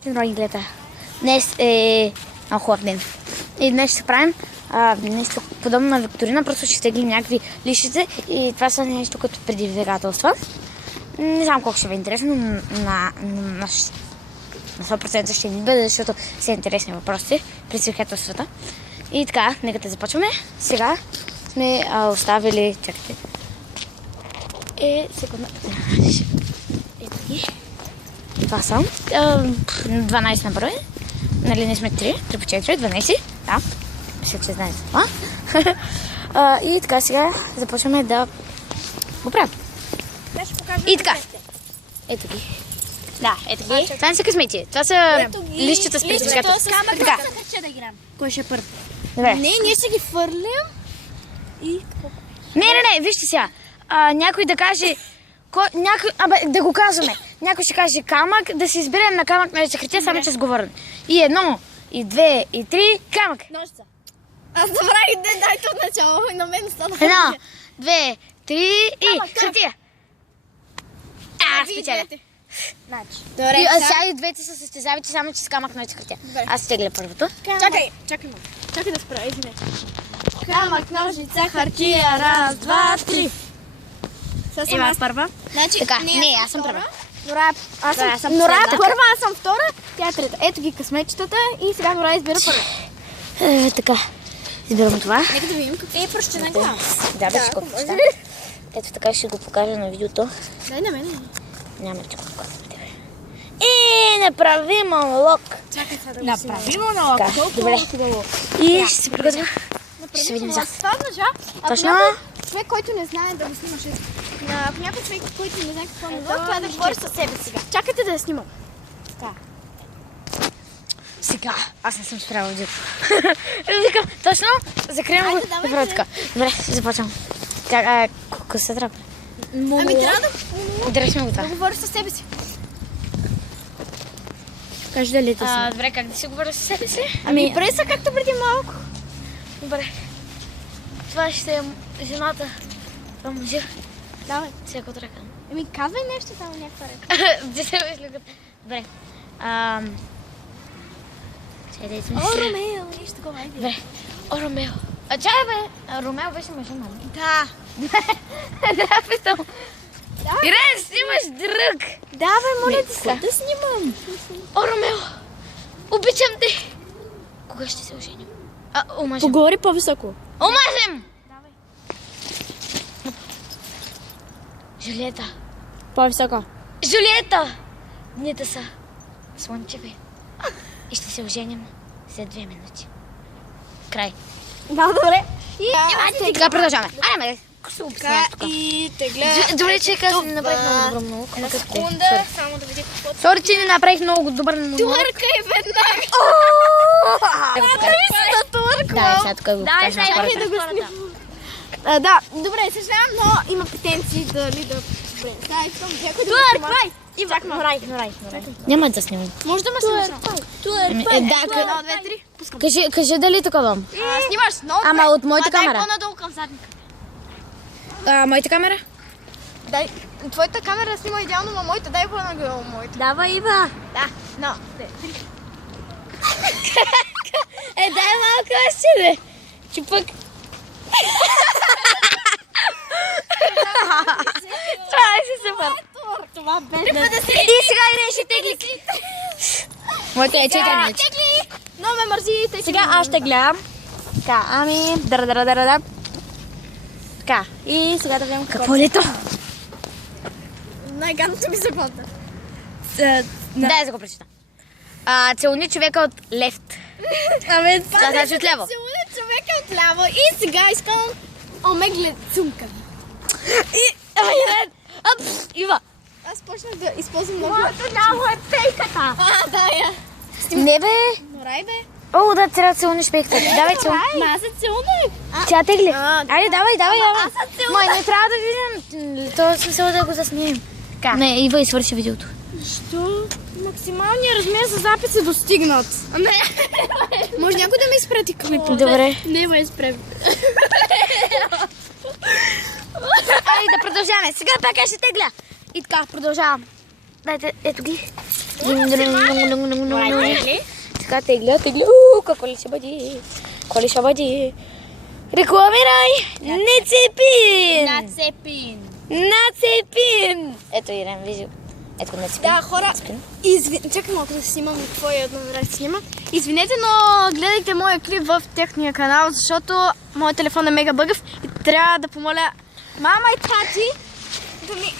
Здравейте, гледате. Днес е много хубав ден. И днес ще правим нещо подобно на викторина, просто ще стеглим някакви листчета и това са нещо като предизвикателства. Не знам колко ще ви е интересно, но на 100% ще ни бъде, защото са интересни въпроси, предизвикателствата. И така, нека да започваме. Сега сме оставили... Чакайте. Секунда. Ето ги. Това са 12 на брой. Нали не сме 3 по 4, 12. Да, мисля, че знаете това. И така сега започваме да го правим. И така. Ето ги. Да, ето ги. Това не са късмети. Това са листчета с предизвикателства. Така. Кой ще е първо? Добре. Не, ние ще ги фърлим и... Не, вижте сега. Някой да каже... да го казваме. Някой ще каже камък, да се изберем на камък на хартия, само че сговорим. И 1, и 2, и 3, камък. Ножица. Аз забравих, дайте от начало и на мен стана. 1, 2, 3 и хартия. Спечеля. Добре, Сега и двете са състезавите, само че с камък на хартия. Аз стегля първото. Чакай да спра, извиня. Камък, ножица, хартия, раз, два, три. Ема първа. Така, не, аз съм първа. Нора е първа, аз съм втора, тя е трета. Ето ги късметчетата и сега Нора избира първа. Така, избирам това. Нека да видим какви е пръщена глава. Да, ще го прочета. Ето така ще го покажа на видеото. Дай на мен. Няма да го покажа на тебе. И направи монолог. Чакай сега да го направи монолог. Добре. И ще се приготвя. Ще се видим за. Точно. Човек, който не знае да го снимаш. Ако някой човек, който не знае какво монолог, това да говори със себе сега. Чакайте да я снимам. Сега, аз не съм справила дето. Викам, точно, закривам го. Добре, така. Добре, започвам. Колко се трябва? Ами трябва да... Интересно го това. Да говори със себе си. Кажи дали те си. Добре, как да си говоря със себе си? Ами преса както преди малко. Добре. Това ще е жената. Това мъжа. Давай. Всяко от ръка. Ами казвай нещо само някаква ръка. Добре. Чай да О, Ромео, нещо такова. Добре. О, Ромео. Чай бе! Ромео беше мъжа, нали? Да. Да, питам. Ирен, снимаш друг! Давай, моля ти се. Да снимам. О, Ромео! Обичам те! Кога ще се оженим? Омажем. Поговори по-високо. Омажем! Давай. Жулиета. По-високо. Жулиета! Дните са слънчеви. И ще се оженим след 2 минути. Край. Да, добре. И така продължаваме. Айде, Така и тегля. добре, че аз не направих много добър монолог. Една секунда, само да видя какво. Сори, че не направих много добър монолог. Туркай веднага. Направи се да турквам. Да, сега тук го покажем на хората. Да го снимам. Да, добре, съжалявам, но има претенции дали да... Добре, да, искам някой да го снима. Норай. Няма да снимам. Може да ме снимаш. Едно, две, три. Пускам. Кажи дали такова. Снимаш много. Ама от моята камера. Дай по-надолу към задника. Моята камера? Дай, твоята камера снима идеално, но моята дай по-надолу моята. Давай, Ива. Да, но, две, три. Дай малко още, че пък... Това е супер. Това бе. И сега Ирен ще тегли. Моята е 4 минути. Тегли! Но ме мързи. Сега аз ще гледам. Така, ами... Дара. Така, и сега да видим какво е лето. Най-гадното ми заглавта. Дай да го прочита. Целуни човека от лефт. Ами, това значи отляво. Целуни човека отляво и сега искам омегле цумка. Ива. Аз почнах да използвам много. Моето ляво е пейката. Да, я. Не бе. Норай бе. О, да, трябва да целуниш пейката. Давай целун. Аз се целунах. Тя тегли. Айде, давай. Аз се целунах. Май, не трябва да видим. То е смисъл да го заснимем. Не, Ива и свърши видеото. Защо? Максималният размер за запис е достигнат. Не. Може някой да ми изпрати клипа? Добре. Не ме изпрати. Айде да продължаваме. Сега пак ще тегля. И така, продължавам. Дайте, ето ги. Сега тегля. Какво ли ще бъде? Рекламирай! Нацепин! Ето Ирен, вижу. Ето Нацепин. Да, хора, чакай малко да снимам какво е едно време снима. Извинете, но гледайте моя клип в техния канал, защото моят телефон е мега бъгъв и трябва да помоля мама и тати да ми...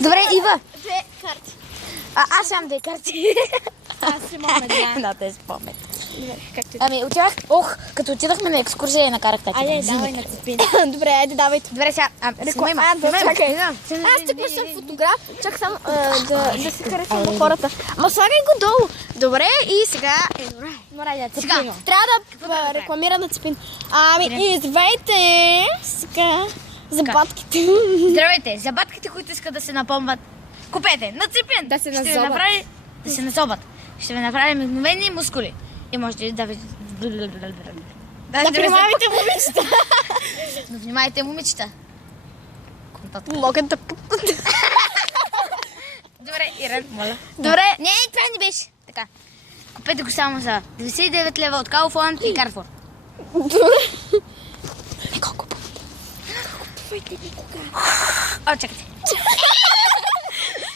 Добре, Ива. 2 карти. Аз имам 2 карти. Аз имам една. Да, те спомнят. Както и Ами, като отидахме на екскурзия, накарах тати. Айде, давай на цепин. Добре, айде, давайте. Добре, сега. Снимай ма. Чакай. Аз тук съм фотограф. Чакай само да се харесвам на хората. Ама слагай го долу. Добре, и сега... Добре, Сега. трябва да рекламира на цепин. Ами, здравейте. Сега за батките. Здравейте, за батките, които искат да се напомват, купете Нацепин. Да се Ще ви назобат. направи да се назобат. Ще ви направи мигновени мускули. И можете да ви... Да примамите момичета. Но внимайте, момичета. Контакт. Могат да... Добре, Ирен, моля. Добре. Не, това не беше. Така. Купете го само за 99 лева от Kaufland и Carrefour. Добре. Колко? О, чакайте.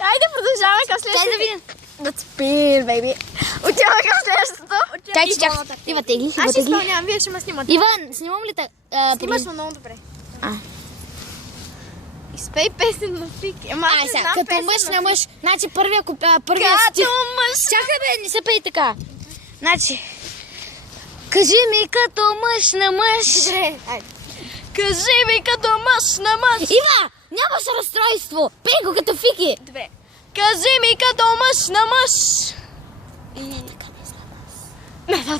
Айде, продължаваме към Дай да следващото. видим. Да спир, бейби. Отиваме към следващото. Чакай. Ива, тегли. Аз ще изпълнявам, вие ще ме снимате. Иван, снимам ли те? Снимаш ме много добре. А. Изпей песен на Фики. Ама аз Ай, не сега, знам като песен мъж на на мъж. Значи първия стих. Като мъж. Чакай бе, не се пей така. Значи, кажи ми като мъж на мъж. Добре, айде. Кажи ми като мъж на мъж. Ива, нямаш разстройство. Пей го като Фики. Добре. Кажи ми като мъж на мъж.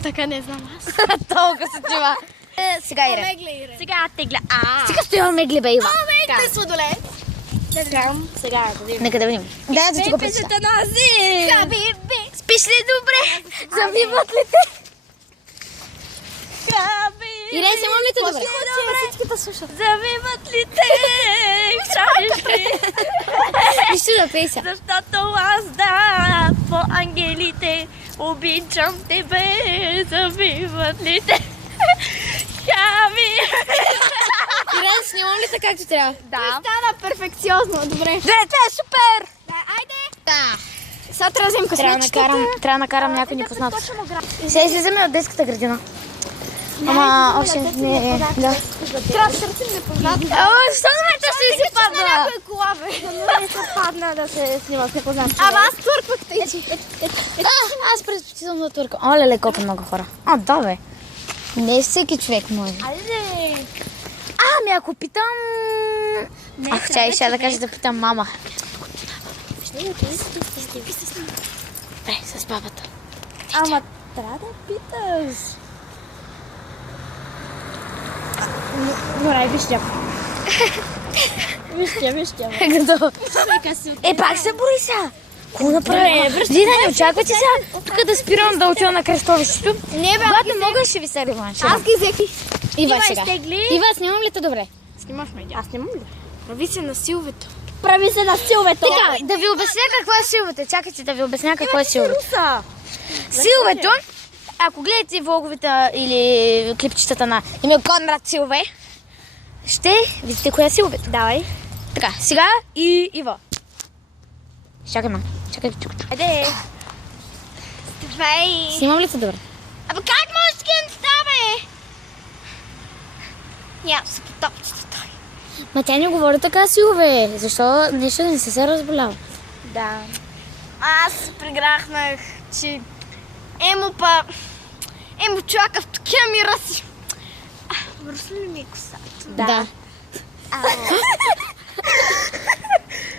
Така не знам аз. Толкова се чува. Сега Ирен. Мегли, Ирен. Сега тегля. Сега стоя мегли бе, Ива. Мегли, сладолет. Сега да видим. Нека да видим. Да, да ти го прочита. Песента на Ази. Хабиби. Спиш ли добре? Завиват ли те? Ирен, снимам ли те добре? Всичките слушат. Завиват ли те чашите? Нищо да пей сега. Защото аз да, по ангелите обичам тебе. Завиват ли те? Хами. Ирен, снимам ли те както трябва? Да. Стана перфекциозно, добре. Добре, това е супер! Да, айде. Да. Сега трябва да взем късмечетата. Трябва да накарам някой непознат. Сега излизаме от детската градина. Ама още не... Да. Трябва да търсим непознат. Защо на мен ще си На падна? някоя кола, бе. Но не се падна да се снима с непознат. Ама аз твърквах тъй. Аз предпочитам да турка. О, леле, колко много хора. А, да, бе. Не всеки човек може. Айде. Ами ако питам... Ах, чай, ще да кажа да питам мама. С бабата. Ама трябва да питаш. Добре, вижте. Вижте. Като... пак се бори сега. Какво направи? Лина, не очаквате сега тук да спирам да отида на кръстовището. Не, бе, Когато мога, ще ви се реванширам. аз ги взех. Ива сега. изтегли. Ива, снимам ли те добре? Снимаш ме. Аз снимам ли? Прави се на силвето. Прави се на силвето. Така, да ви обясня какво е силвето. Чакайте да ви обясня какво е силвето. Силвето, ако гледате влоговете или клипчетата на Емил Конрад Силве, ще видите коя е силвето. Давай. Така, сега и Ива. Чакай, ма. Чакай, тук. Айде. Давай. Снимам ли те добре? Абе как можеш да не става, Няма да се потопчета той. Ма тя не говори така Силве. Защо нещо не се разболява? Да. Аз преграхнах, че Емо чака в такива ми ръси. Върсли ли ми косата? Да.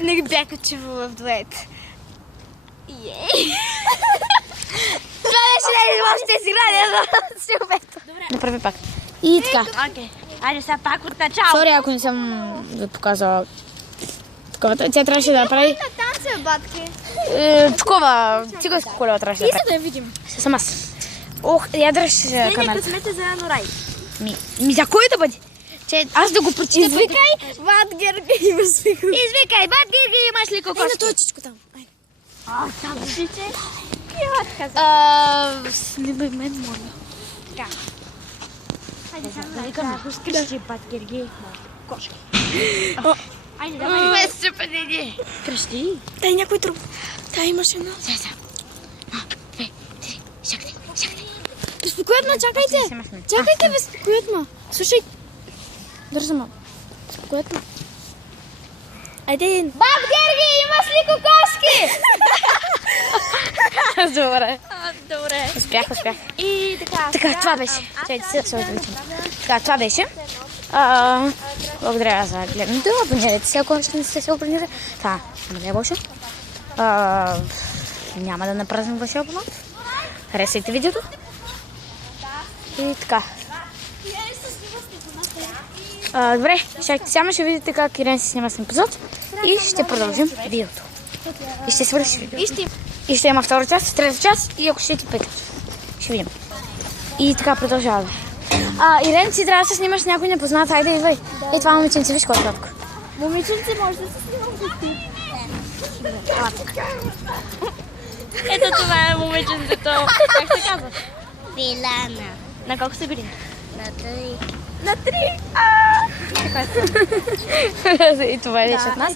Не ги бяха чува в дует. Това беше най-лошите си грани на Силвето. Направи пак. И така. Окей. Айде сега пак от начало. Сори, ако не съм ви показала такова. Тя трябваше да направи На танца, батки. такова циганско колело трябваше да направи. Да я видим. Съм аз. Ох, я дръж камерата. късмете за Норай. Ми за кой да бъде? Че аз да го прочита. Извикай, Ватгер и възвикай. Извикай, бат Гирги, имаш ли кокошки? точичко там. Там вижте. Снимай мен, моля. Хайде, сега го скръщи, пат, Гергей. Кошки. Айде, Без чупенени. Кръщи. Дай някой друг. Дай имаш едно. Сега. 2, 3, чакайте. Безпокоятно, чакайте. Чакайте, безпокоятно. Слушай. Държа малко. Безпокоятно. Айде. Баб Герги, имаш ли кокошки? Добре. Добре. Успях. И така. Така, това беше. Така, това беше. Благодаря за гледането. Абонирайте се, ако още не сте се абонирали. Това не е лошо. Няма да напразнем вашия абонат. Харесайте видеото. И така. Добре, сега ще видите как Ирен си снима с епизод и ще продължим видеото. И ще свърши видеото. И ще има втора част, трета част и ако ще ти пета. Ще видим. И така продължаваме. Ирен, си трябва да се снимаш с някой непознат. Хайде, идвай. Ей, това момиченце, виж колко е кратко. Момиченце, може да се снимам с ти. Ето това е момиченцето. Как се казва? Вилана. На колко са години? На 3. На 3. И това е от нас.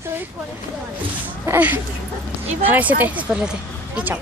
Харесайте, споделете и чао.